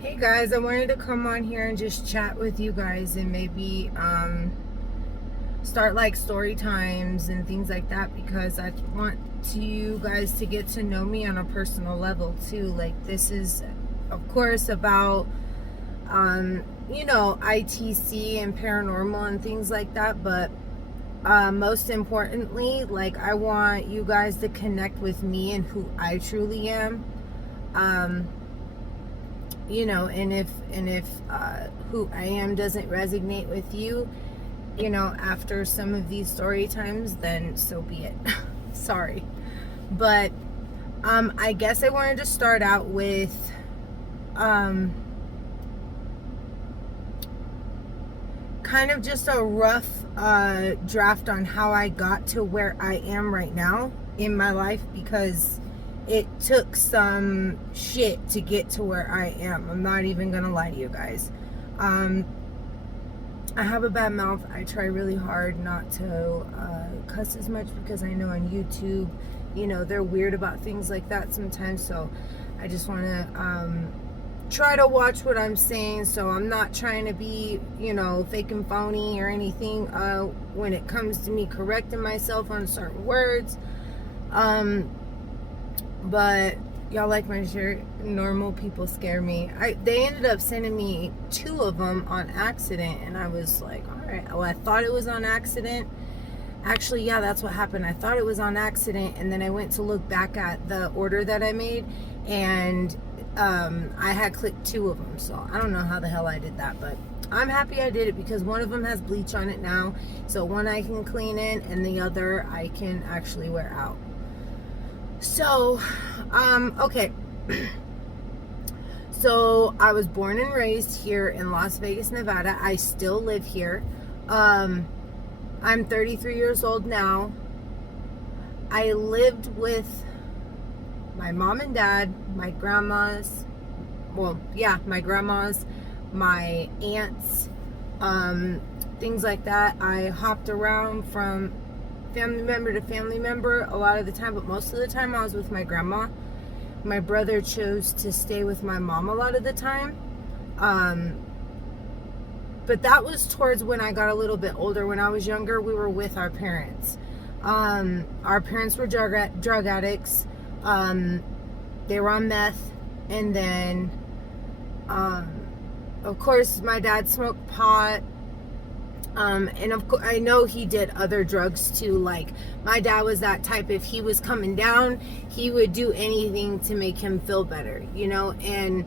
Hey guys, I wanted to come on here and just chat with you guys and maybe start like story times and things like that, because I want you guys to get to know me on a personal level too. Like, this is of course about ITC and paranormal and things like that, but most importantly, like, I want you guys to connect with me and who I truly am. um and if who I am doesn't resonate with you, after some of these story times, then so be it. Sorry. But I guess I wanted to start out with um kind of just a rough draft on how I got to where I am right now in my life, because it took some shit to get to where I am. I'm not even gonna lie to you guys. I have a bad mouth. I try really hard not to cuss as much, because I know on YouTube, they're weird about things like that sometimes. So I just want to try to watch what I'm saying. So I'm not trying to be, fake and phony or anything when it comes to me correcting myself on certain words. But y'all like my shirt. Normal people scare me. They ended up sending me 2 of them on accident, and I was like, all right. Well, I thought it was on accident. Actually, yeah, that's what happened. I thought it was on accident, and then I went to look back at the order that I made, and I had clicked 2 of them. So I don't know how the hell I did that, but I'm happy I did it, because one of them has bleach on it now. So one I can clean in, and the other I can actually wear out. So, okay. So I was born and raised here in Las Vegas, Nevada. I still live here. I'm 33 years old now. I lived with my mom and dad, my grandmas, my grandmas, my aunts, things like that. I hopped around from family member to family member a lot of the time, but most of the time I was with my grandma. My brother chose to stay with my mom a lot of the time. But that was towards when I got a little bit older. When I was younger, we were with our parents. Our parents were drug addicts. They were on meth. And then, of course, my dad smoked pot. And of course, I know he did other drugs too. Like, my dad was that type. If he was coming down, he would do anything to make him feel better, and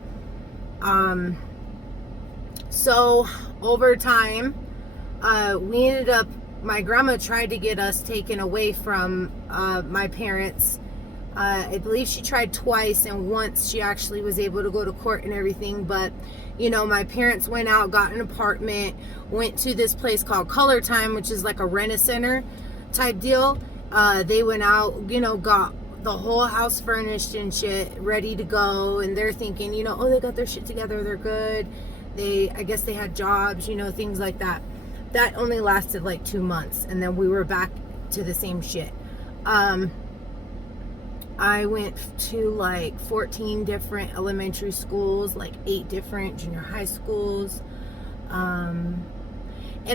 so over time, we ended up, my grandma tried to get us taken away from my parents. I believe she tried twice, and once she actually was able to go to court and everything. But my parents went out, got an apartment, went to this place called Color Time, which is like a rent-a-center type deal. They went out, got the whole house furnished and shit, ready to go. And they're thinking, oh, they got their shit together, they're good. I guess they had jobs, things like that. That only lasted like 2 months, and then we were back to the same shit. I went to like 14 different elementary schools, like 8 different junior high schools. And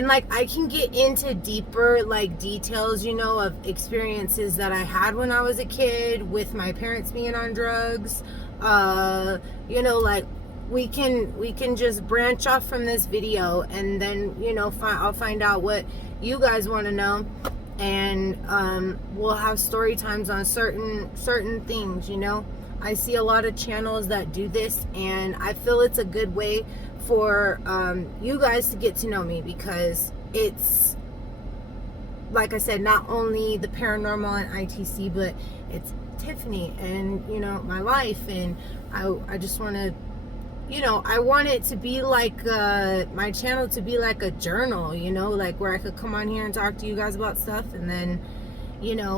like, I can get into deeper like details, of experiences that I had when I was a kid with my parents being on drugs. Like, we can just branch off from this video, and then I'll find out what you guys want to know. And we'll have story times on certain things. I see a lot of channels that do this, and I feel it's a good way for you guys to get to know me, because it's, like I said, not only the paranormal and ITC, but it's Tiffany and my life. And I just want to, I want it to be like my channel to be like a journal, like where I could come on here and talk to you guys about stuff, and then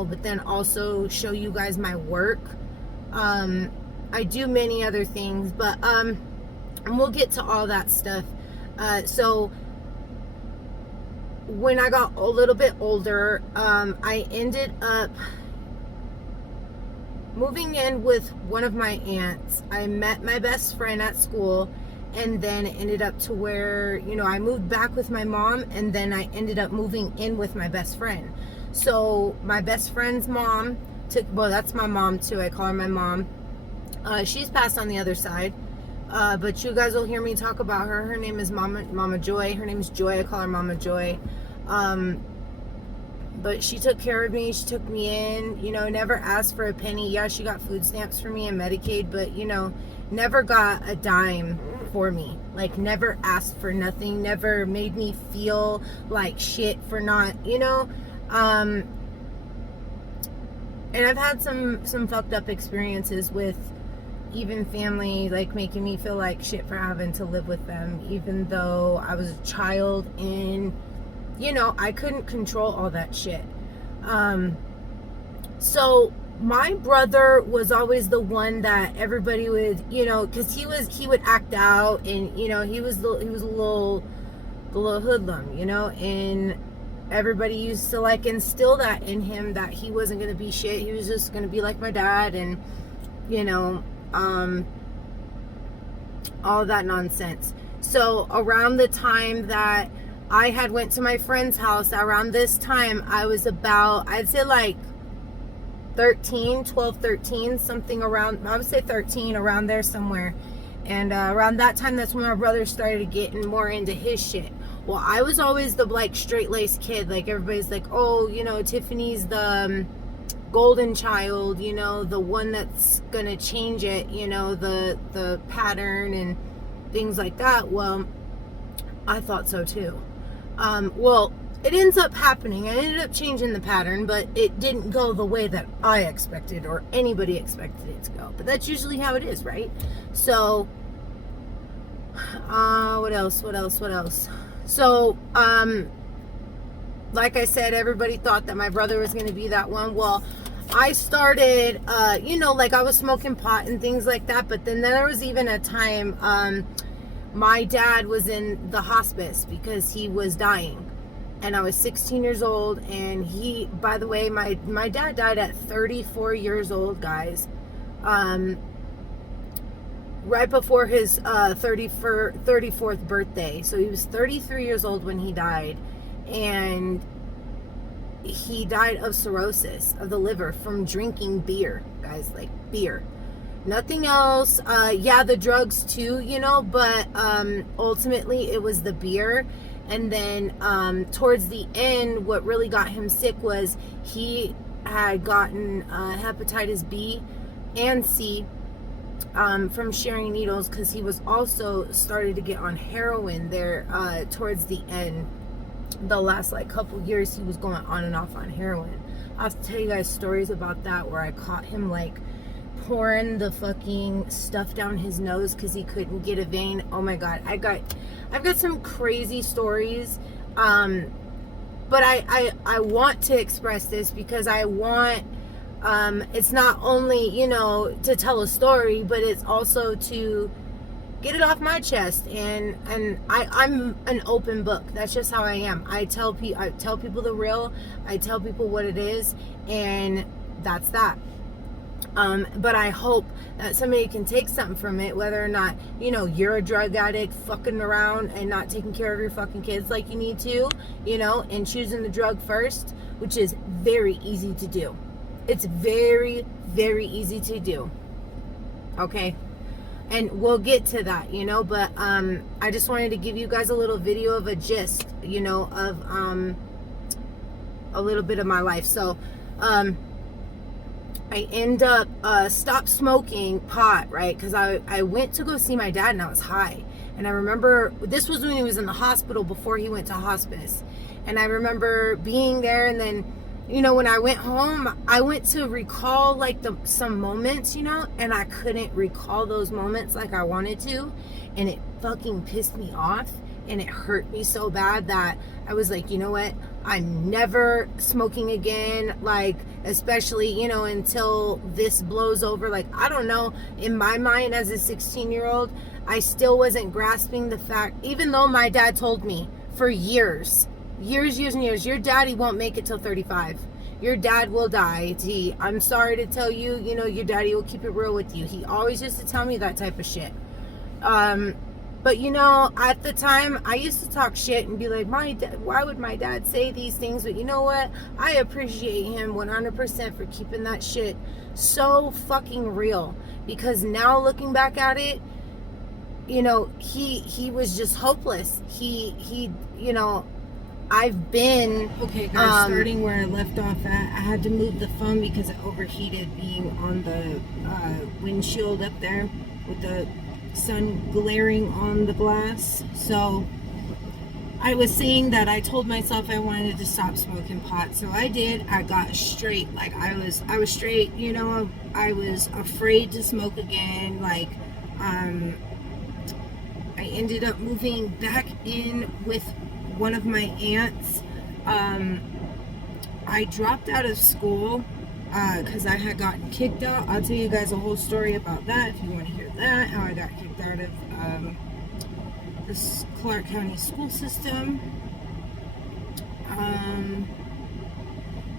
but then also show you guys my work. I do many other things, but and we'll get to all that stuff. So when I got a little bit older, I ended up moving in with one of my aunts. I met my best friend at school, and then it ended up to where, you know, I moved back with my mom, and then I ended up moving in with my best friend. So my best friend's mom well, that's my mom too, I call her my mom. She's passed on the other side, but you guys will hear me talk about her. Her name is Mama Joy. Her name is Joy. I call her Mama Joy. But she took care of me. She took me in, you know, never asked for a penny. Yeah, she got food stamps for me and Medicaid, but, you know, never got a dime for me. Like, never asked for nothing, never made me feel like shit for not, you know. And I've had some fucked up experiences with even family, like making me feel like shit for having to live with them, even though I was a child, and, you know, I couldn't control all that shit. So my brother was always the one that everybody would, you know, because he would act out, and, you know, he was a little hoodlum, you know, and everybody used to like instill that in him, that he wasn't going to be shit. He was just going to be like my dad, and, you know, all that nonsense. So around the time that I had went to my friend's house, around this time, I was about, I'd say like 13, something around, I would say 13, around there somewhere. And around that time, that's when my brother started getting more into his shit. Well, I was always the like straight-laced kid. Like, everybody's like, oh, you know, Tiffany's the golden child, you know, the one that's gonna change it, you know, the pattern and things like that. Well, I thought so too. Well, it ends up happening. I ended up changing the pattern, but it didn't go the way that I expected or anybody expected it to go. But that's usually how it is, right? So, what else? So, like I said, everybody thought that my brother was going to be that one. Well, I started, you know, like I was smoking pot and things like that. But then there was even a time, my dad was in the hospice because he was dying. And I was 16 years old. And he, by the way, my dad died at 34 years old, guys. Right before his 34th birthday. So he was 33 years old when he died. And he died of cirrhosis of the liver from drinking beer, guys, like beer. Nothing else. Yeah, the drugs too, you know, but ultimately it was the beer. And then towards the end, what really got him sick was he had gotten hepatitis B and C from sharing needles, because he was also started to get on heroin there towards the end. The last like couple years, he was going on and off on heroin. I have to tell you guys stories about that, where I caught him like pouring the fucking stuff down his nose because he couldn't get a vein. Oh my god, I've got some crazy stories, but I want to express this because I want, it's not only, you know, to tell a story, but it's also to get it off my chest. And I'm an open book. That's just how I am. I tell people the real. I tell people what it is, and that's that. But I hope that somebody can take something from it, whether or not, you know, you're a drug addict fucking around and not taking care of your fucking kids like you need to, you know, and choosing the drug first, which is very easy to do. It's very, very easy to do. Okay? And we'll get to that, you know, but I just wanted to give you guys a little video of a gist, you know, of a little bit of my life. So, I end up stopped smoking pot, right? Because I went to go see my dad and I was high. And I remember, this was when he was in the hospital before he went to hospice. And I remember being there, and then, you know, when I went home, I went to recall like some moments, you know, and I couldn't recall those moments like I wanted to. And it fucking pissed me off. And it hurt me so bad that I was like, you know what? I'm never smoking again. Like, especially, you know, until this blows over. Like, I don't know. In my mind as a 16-year-old, I still wasn't grasping the fact, even though my dad told me for years, your daddy won't make it till 35. Your dad will die. I'm sorry to tell you, you know, your daddy will keep it real with you. He always used to tell me that type of shit. But at the time, I used to talk shit and be like, why would my dad say these things? But you know what? I appreciate him 100% for keeping that shit so fucking real. Because now looking back at it, he was just hopeless. I've been okay, guys. Starting where I left off at, I had to move the phone because it overheated being on the windshield up there with the sun glaring on the glass. So I was saying that I told myself I wanted to stop smoking pot, so I did. I got straight. Like I was straight. I was afraid to smoke again. Like I ended up moving back in with one of my aunts. I dropped out of school because I had gotten kicked out. I'll tell you guys a whole story about that if you want to hear that, how I got kicked out of this Clark County school system. And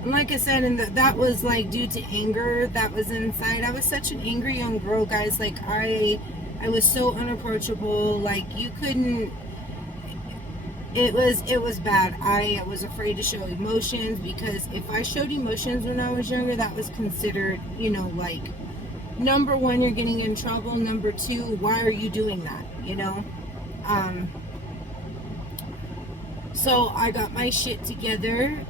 like I said, and that was like due to anger that was inside. I was such an angry young girl, guys. Like I was so unapproachable. Like you couldn't. It was bad. I was afraid to show emotions because if I showed emotions when I was younger, that was considered, like, number one, you're getting in trouble. Number two, why are you doing that? So I got my shit together.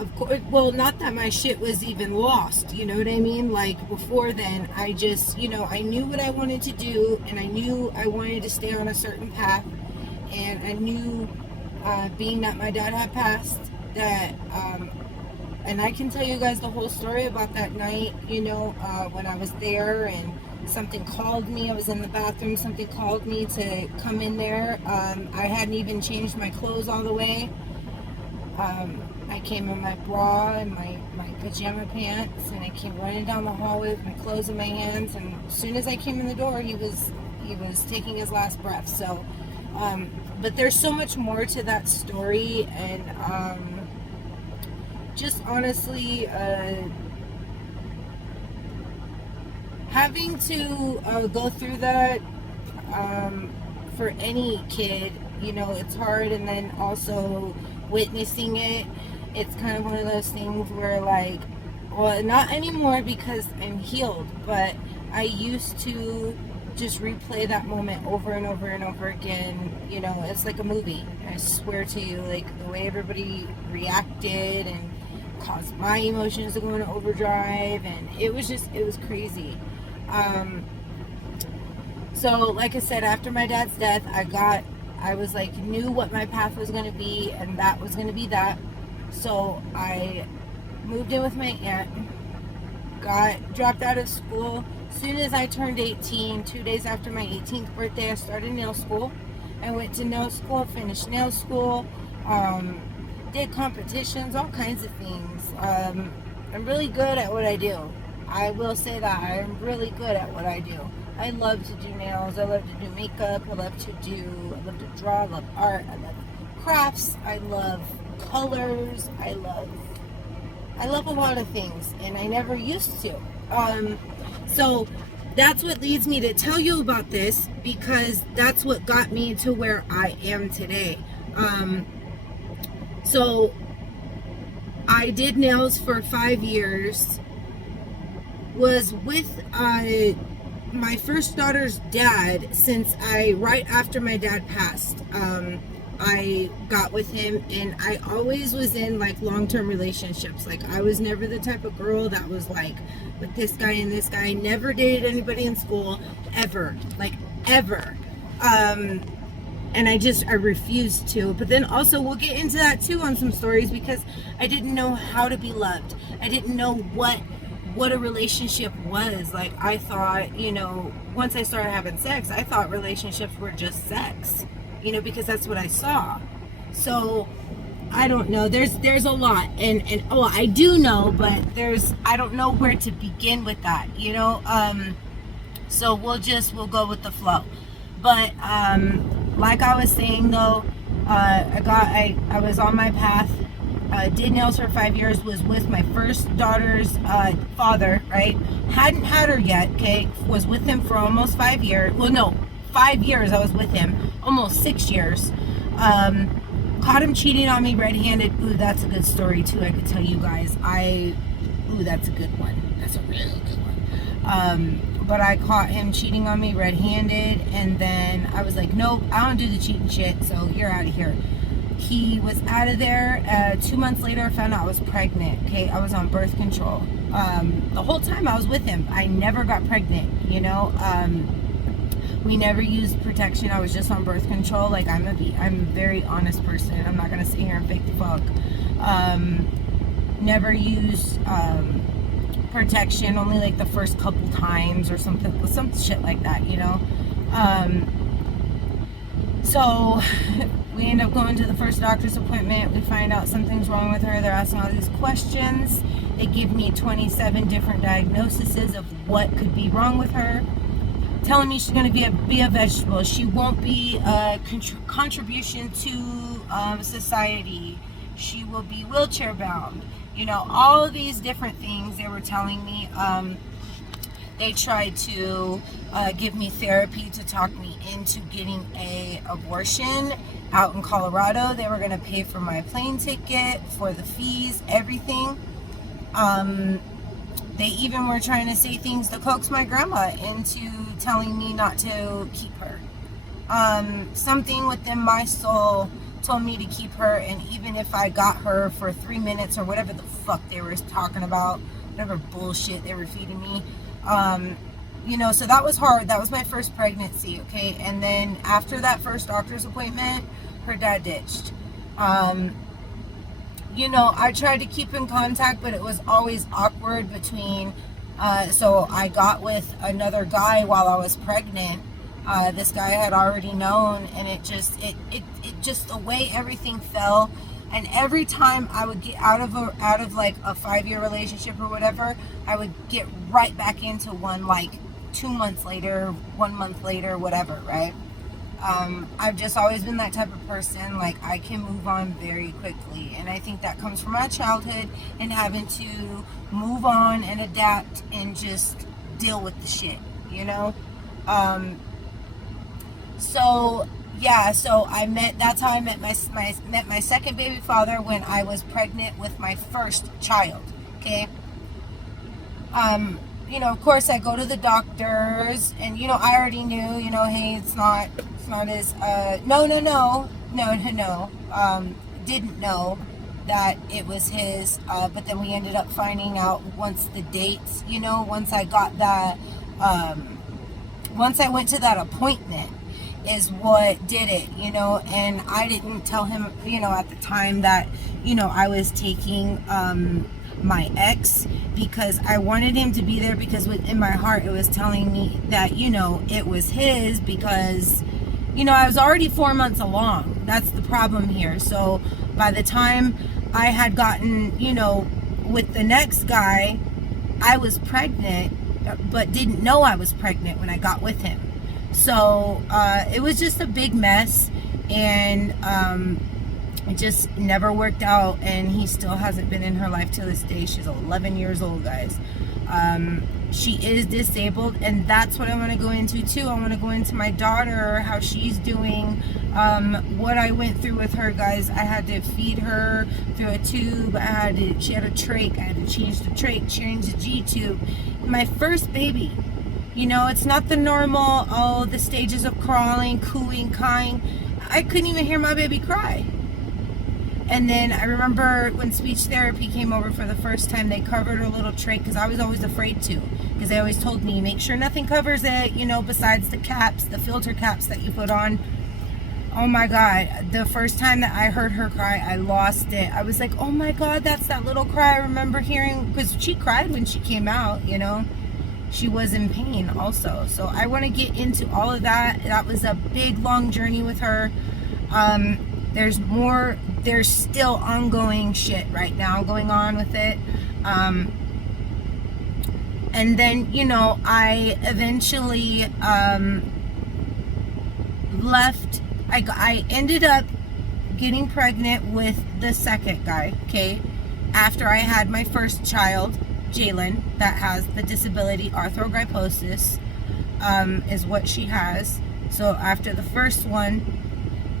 Of course, well, not that my shit was even lost. You know what I mean? Like before then, I just, I knew what I wanted to do, and I knew I wanted to stay on a certain path, and I knew. Being that my dad had passed, that and I can tell you guys the whole story about that night, when I was there and something called me. I was in the bathroom, something called me to come in there. I hadn't even changed my clothes all the way. I came in my bra and my pajama pants, and I came running down the hallway with my clothes in my hands, and as soon as I came in the door, he was taking his last breath. So but there's so much more to that story, and just honestly having to go through that for any kid, it's hard, and then also witnessing it, it's kind of one of those things where, like, well, not anymore because I'm healed, but I used to just replay that moment over and over and over again. It's like a movie. I swear to you, like the way everybody reacted and caused my emotions to go into overdrive, and it was crazy. So like I said, after my dad's death, I was like, knew what my path was going to be, and that was going to be that. So I moved in with my aunt, dropped out of school. As soon as I turned 18, 2 days after my 18th birthday, I started nail school. I went to nail school, finished nail school, did competitions, all kinds of things. I'm really good at what I do. I will say that. I'm really good at what I do. I love to do nails. I love to do makeup. I love to draw. I love art. I love crafts. I love colors. I love a lot of things, and I never used to. So that's what leads me to tell you about this, because that's what got me to where I am today. So I did nails for 5 years, was with my first daughter's dad since right after my dad passed. I got with him, and I always was in like long-term relationships. Like I was never the type of girl that was like with this guy and this guy. Never dated anybody in school ever, like ever. And I refused to. But then also we'll get into that too on some stories, because I didn't know how to be loved. I didn't know what a relationship was. Like I thought, once I started having sex, I thought relationships were just sex. Because that's what I saw. So I don't know. There's a lot, and I do know, but I don't know where to begin with that. So we'll go with the flow. But like I was saying though, I was on my path. Did nails for 5 years. Was with my first daughter's father. Right, hadn't had her yet. Okay, was with him for almost 5 years. Well, no. 5 years I was with him, almost 6 years. Caught him cheating on me red-handed. Ooh, that's a good story too. I could tell you guys. Ooh, that's a good one. That's a real good one. But I caught him cheating on me red-handed, and then I was like, nope, I don't do the cheating shit, so you're out of here. He was out of there. 2 months later, I found out I was pregnant. Okay, I was on birth control. The whole time I was with him, I never got pregnant, you know. We never used protection. I was just on birth control. Like, I'm a very honest person. I'm not gonna sit here and fake the fuck. Never used protection, only like the first couple times or something, some shit like that, you know. So we end up going to the first doctor's appointment. We find out something's wrong with her. They're asking all these questions. They give me 27 different diagnoses of what could be wrong with her, telling me she's going to be a vegetable. She won't be a contribution to society. She will be wheelchair bound. You know, all of these different things they were telling me. They tried to give me therapy to talk me into getting a abortion out in Colorado. They were going to pay for my plane ticket, for the fees, everything. They even were trying to say things to coax my grandma into telling me not to keep her. Something within my soul told me to keep her, and even if I got her for 3 minutes or whatever the fuck they were talking about, whatever bullshit they were feeding me, you know, so that was hard. That was my first pregnancy, okay? And then after that first doctor's appointment, her dad ditched. You know, I tried to keep in contact, but it was always awkward between, so I got with another guy while I was pregnant. This guy I had already known, and it just the way everything fell. And every time I would get out of like a 5-year relationship or whatever, I would get right back into one like 2 months later, 1 month later, whatever, right? I've just always been that type of person. Like, I can move on very quickly, and I think that comes from my childhood and having to move on and adapt and just deal with the shit, you know. So yeah, so that's how I met my second baby father, when I was pregnant with my first child. Okay. You know, of course I go to the doctors, and you know, I already knew, you know, hey, it's not as no, didn't know that it was his, but then we ended up finding out once the dates, you know, once I got that, once I went to that appointment is what did it, you know. And I didn't tell him, you know, at the time that, you know, I was taking my ex, because I wanted him to be there, because within my heart it was telling me that, you know, it was his, because, you know, I was already 4 months along. That's the problem here. So by the time I had gotten, you know, with the next guy, I was pregnant, but didn't know I was pregnant when I got with him. So it was just a big mess, and it just never worked out, and he still hasn't been in her life till this day. She's 11 years old, guys. She is disabled, and that's what I want to go into too. I want to go into my daughter, how she's doing, what I went through with her, guys. I had to feed her through a tube. She had a trach. I had to change the trach, change the G tube. My first baby. You know, it's not the normal, oh, the stages of crawling, cooing, cawing. I couldn't even hear my baby cry. And then I remember when speech therapy came over for the first time, they covered her little trach, because I was always afraid to. Because they always told me, make sure nothing covers it, you know, besides the caps, the filter caps that you put on. Oh my God, the first time that I heard her cry, I lost it. I was like, oh my God, that's that little cry I remember hearing, because she cried when she came out, you know. She was in pain also. So I want to get into all of that. That was a big, long journey with her. There's still ongoing shit right now going on with it. And then, you know, I eventually left. I ended up getting pregnant with the second guy, okay, after I had my first child, Jalen, that has the disability arthrogryposis, is what she has. So after the first one,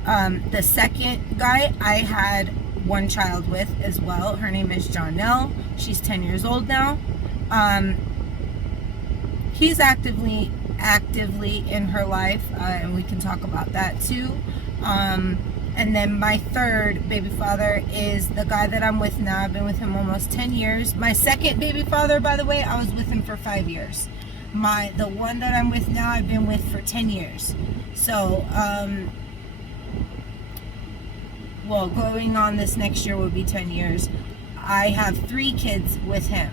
the second guy I had one child with as well. Her name is Jonelle. She's 10 years old now. He's actively in her life, and we can talk about that too. And then my third baby father is the guy that I'm with now. I've been with him almost 10 years. My second baby father, by the way, I was with him for 5 years. The one that I'm with now, I've been with for 10 years. So, well, going on this next year will be 10 years. I have 3 kids with him.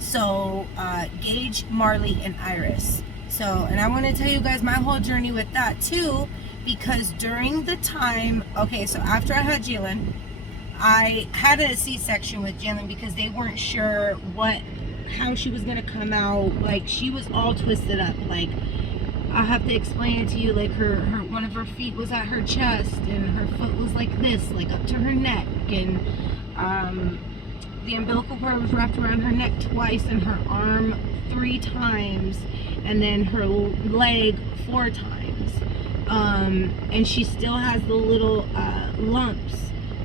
So, Gage, Marley, and Iris. So, and I want to tell you guys my whole journey with that too, because during the time, okay, so after I had Jalen, I had a C-section with Jalen because they weren't sure how she was gonna come out. Like, she was all twisted up. Like, I have to explain it to you. Like, her one of her feet was at her chest, and her foot was like this, like up to her neck, and the umbilical cord was wrapped around her neck twice, and her arm 3 times, and then her leg 4 times. And she still has the little lumps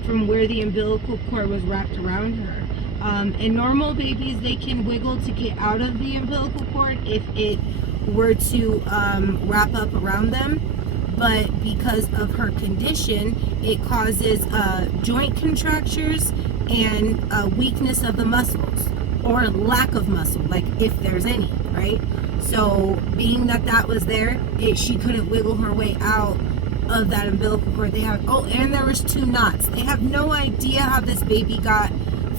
from where the umbilical cord was wrapped around her. And normal babies, they can wiggle to get out of the umbilical cord if it were to wrap up around them. But because of her condition, it causes joint contractures and weakness of the muscles, or lack of muscle, like if there's any, right? So being that was there, she couldn't wiggle her way out of that umbilical cord. And there was 2 knots. They have no idea how this baby got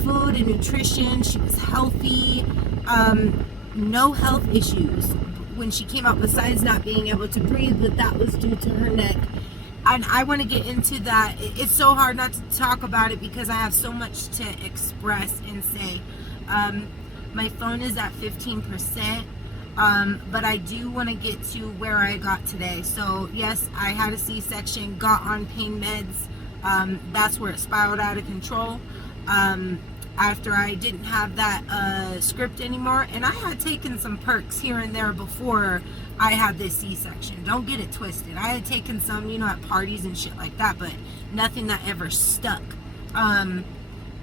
food and nutrition. She was healthy, no health issues when she came out, besides not being able to breathe, but that was due to her neck. And I want to get into that. It's so hard not to talk about it because I have so much to express and say. My phone is at 15%, but I do want to get to where I got today. So yes, I had a C-section, got on pain meds. That's where it spiraled out of control. After I didn't have that script anymore, and I had taken some perks here and there before I had this C-section. Don't get it twisted. I had taken some, at parties and shit like that, but nothing that ever stuck.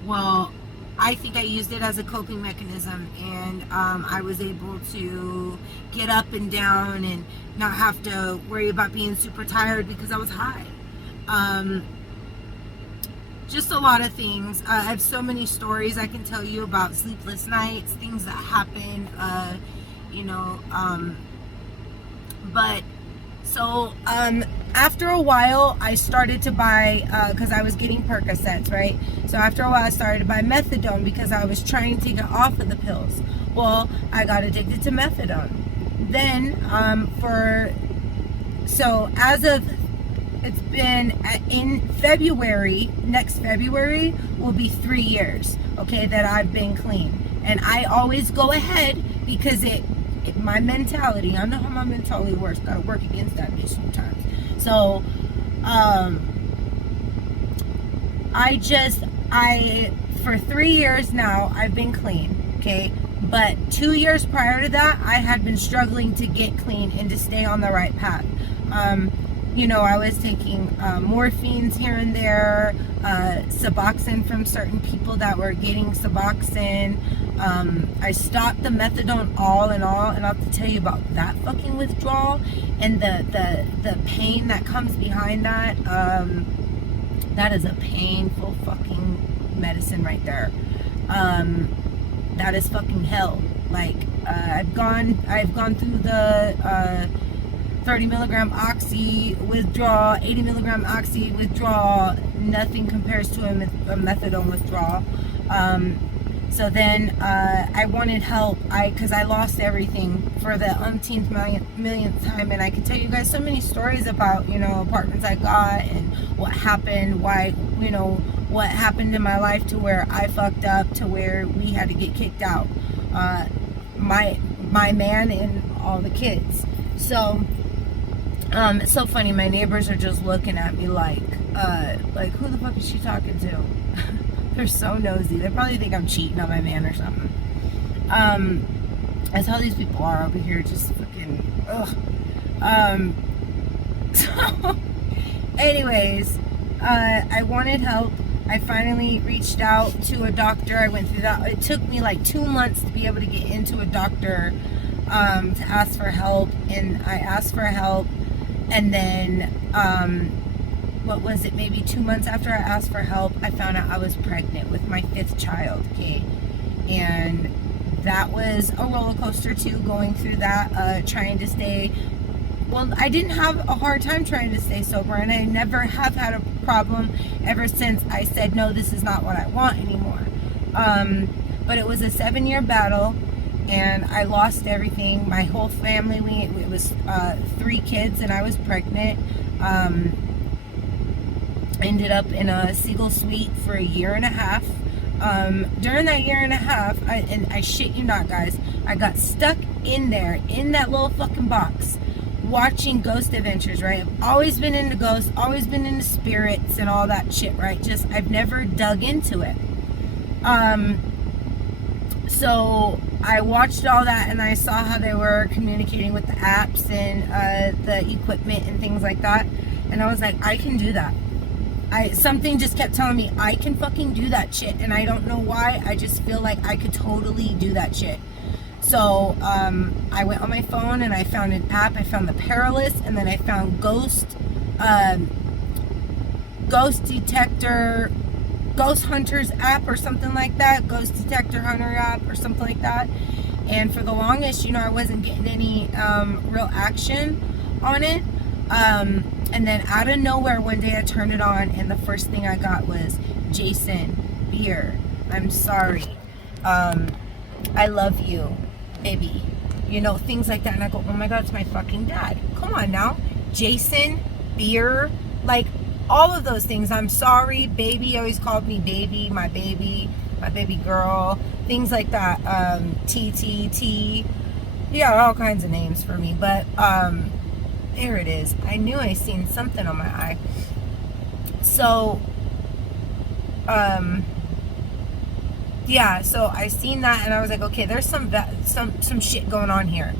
Well, I think I used it as a coping mechanism, and I was able to get up and down and not have to worry about being super tired because I was high. Just a lot of things. I have so many stories I can tell you about sleepless nights, things that happened, but so after a while I started to buy, because I was getting Percocets, right? So after a while I started to buy methadone because I was trying to get off of the pills. Well, I got addicted to methadone. Then it's been in February, next February will be 3 years, okay, that I've been clean. And I always go ahead because my mentality, I know how my mentality works, gotta work against that bitch sometimes. So, for 3 years now, I've been clean, okay? But 2 years prior to that, I had been struggling to get clean and to stay on the right path. I was taking morphines here and there, Suboxone from certain people that were getting Suboxone. I stopped the methadone all in all, and I'll have to tell you about that fucking withdrawal and the pain that comes behind that. That is a painful fucking medicine right there. That is fucking hell. Like, I've gone through the 30 milligram oxy withdrawal, 80 milligram oxy withdrawal. Nothing compares to a methadone withdrawal. So then I wanted help because I lost everything for the umpteenth millionth time, and I can tell you guys so many stories about apartments I got and what happened, what happened in my life to where I fucked up to where we had to get kicked out, my man and all the kids. So it's so funny, my neighbors are just looking at me like who the fuck is she talking to? They're so nosy. They probably think I'm cheating on my man or something. That's how these people are over here, just fucking ugh. So, anyways, I wanted help. I finally reached out to a doctor. I went through that. It took me like 2 months to be able to get into a doctor to ask for help. And I asked for help. And then, what was it? Maybe 2 months after I asked for help, I found out I was pregnant with my 5th child. Okay. And that was a roller coaster too, going through that, trying to stay. Well, I didn't have a hard time trying to stay sober, and I never have had a problem ever since I said, no, this is not what I want anymore. But it was a 7-year battle, and I lost everything. My whole family, it was 3 kids, and I was pregnant. Ended up in a Siegel suite for a year and a half. During that year and a half, I shit you not, guys, I got stuck in there, in that little fucking box, watching Ghost Adventures, right? I've always been into ghosts, always been into spirits and all that shit, right? Just, I've never dug into it. So I watched all that, and I saw how they were communicating with the apps and the equipment and things like that. And I was like, I can do that. Something just kept telling me I can fucking do that shit, and I don't know why. I just feel like I could totally do that shit. So I went on my phone and I found an app. I found the Perilous, and then I found Ghost Detector, Ghost Hunters app or something like that. Ghost Detector Hunter app or something like that. And for the longest, I wasn't getting any real action on it. And then out of nowhere, one day I turned it on, and the first thing I got was, Jason Beer, I'm sorry. I love you, baby. Things like that. And I go, oh my God, it's my fucking dad. Come on now. Jason Beer. Like, all of those things. I'm sorry, baby. He always called me baby, my baby girl. Things like that. TTT. He got all kinds of names for me. But, there it is. I knew I seen something on my eye. So, yeah, so I seen that, and I was like, okay, there's some shit going on here.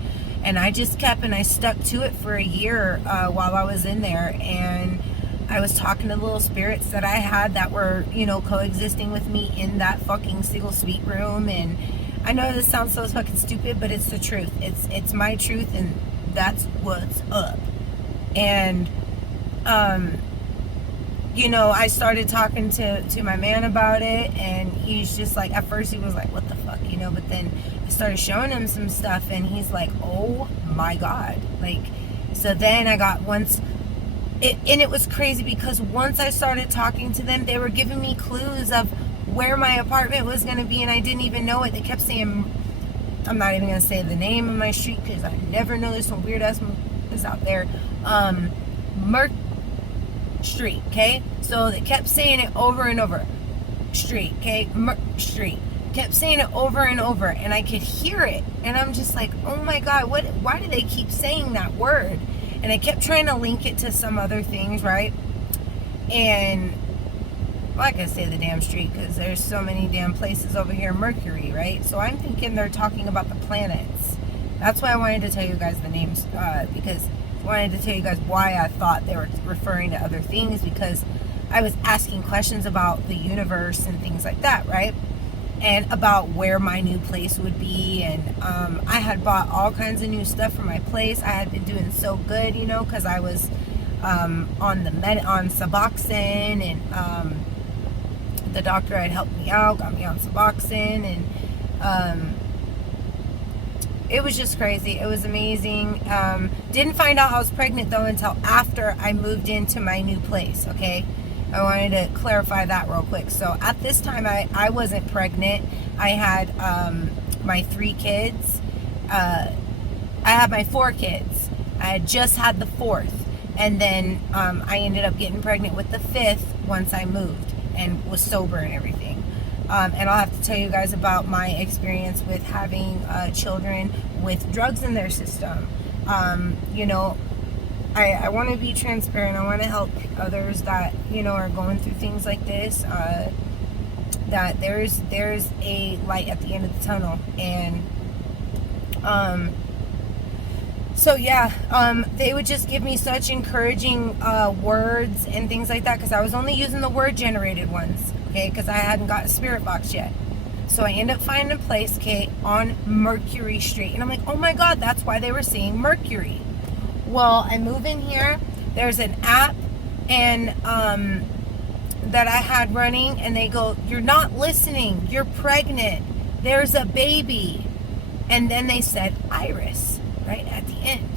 And I just kept, and I stuck to it for a year while I was in there. And I was talking to the little spirits that I had that were, coexisting with me in that fucking Siegel suite room. And I know this sounds so fucking stupid, but it's the truth. It's my truth, and that's what's up. And I started talking to my man about it, and he's just like, at first he was like, what the fuck, but then I started showing him some stuff, and he's like, oh my God. Like, so then I got and it was crazy, because once I started talking to them, they were giving me clues of where my apartment was going to be, and I didn't even know it. They kept saying, I'm not even going to say the name of my street, because I never know, there's some weird ass is out there. Merc Street, okay? So they kept saying it over and over. Street, okay? Merc Street. Kept saying it over and over, and I could hear it, and I'm just like, oh my God, why do they keep saying that word? And I kept trying to link it to some other things, right? And well, I can say the damn street, because there's so many damn places over here. Mercury, right? So I'm thinking they're talking about the planets. That's why I wanted to tell you guys the names, because I wanted to tell you guys why I thought they were referring to other things, because I was asking questions about the universe and things like that, right? And about where my new place would be. And I had bought all kinds of new stuff for my place. I had been doing so good, because I was on Suboxone, and the doctor had helped me out, got me on Suboxone, and it was just crazy. It was amazing. Didn't find out I was pregnant, though, until after I moved into my new place, okay? I wanted to clarify that real quick. So at this time, I wasn't pregnant. I had my 3 kids. I had my 4 kids. I had just had the 4th. And then I ended up getting pregnant with the 5th once I moved and was sober and everything. And I'll have to tell you guys about my experience with having children with drugs in their system. I want to be transparent. I want to help others that, are going through things like this. That there's a light at the end of the tunnel. And, So yeah, they would just give me such encouraging words and things like that, because I was only using the word generated ones, okay, because I hadn't got a spirit box yet. So I end up finding a place, okay, on Mercury Street, and I'm like, oh my god, that's why they were saying Mercury. Well, I move in here, there's an app and that I had running, and they go, you're not listening, you're pregnant, there's a baby. And then they said Iris right at the end.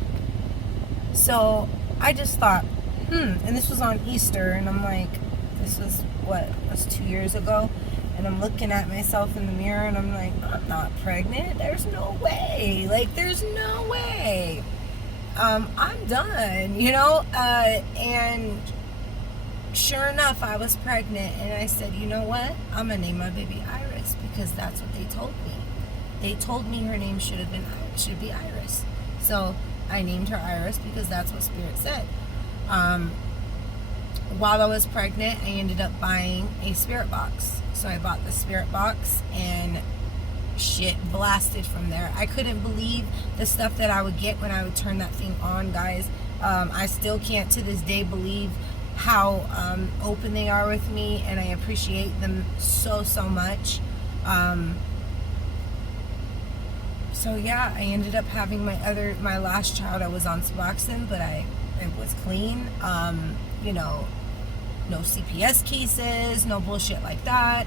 So I just thought, and this was on Easter, and I'm like, this was what, that's 2 years ago, and I'm looking at myself in the mirror, and I'm like, I'm not pregnant, there's no way, like, there's no way. I'm done, you know. And sure enough, I was pregnant, and I said, you know what, I'm gonna name my baby Iris, because that's what they told me. They told me her name should be Iris. So I named her Iris because that's what Spirit said. While I was pregnant, I ended up buying a spirit box. So I bought the spirit box, and shit blasted from there. I couldn't believe the stuff that I would get when I would turn that thing on, guys. I still can't to this day believe how open they are with me, and I appreciate them so much. So yeah, I ended up having my last child. I was on Suboxone, but it was clean. You know, no CPS cases, no bullshit like that.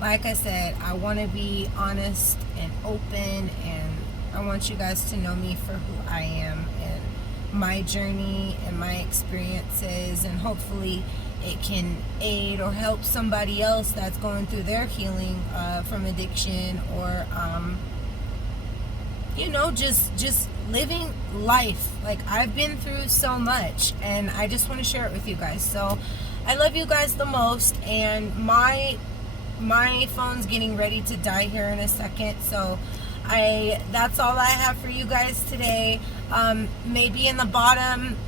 Like I said, I want to be honest and open, and I want you guys to know me for who I am and my journey and my experiences, and hopefully it can aid or help somebody else that's going through their healing from addiction, or you know, just living life. Like, I've been through so much, and I just want to share it with you guys. So I love you guys the most, and my phone's getting ready to die here in a second, so that's all I have for you guys today. Maybe in the bottom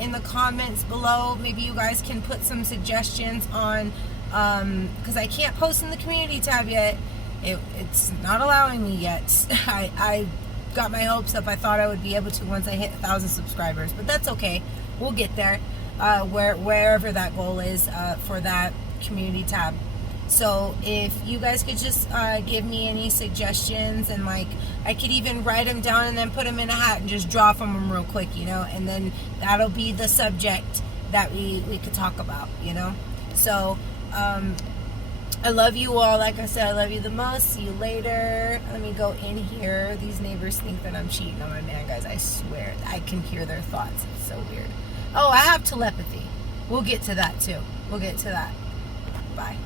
in the comments below, maybe you guys can put some suggestions on, because I can't post in the community tab yet. It's not allowing me yet. I got my hopes up. I thought I would be able to once I hit 1,000 subscribers, but that's okay, we'll get there, wherever that goal is for that community tab. So if you guys could just give me any suggestions, and like, I could even write them down and then put them in a hat and just draw from them real quick, you know, and then that'll be the subject that we could talk about, you know. So I love you all. Like I said, I love you the most. See you later. Let me go in here. These neighbors think that I'm cheating on my man, guys. I swear, I can hear their thoughts. It's so weird. Oh, I have telepathy. We'll get to that too. We'll get to that. Bye.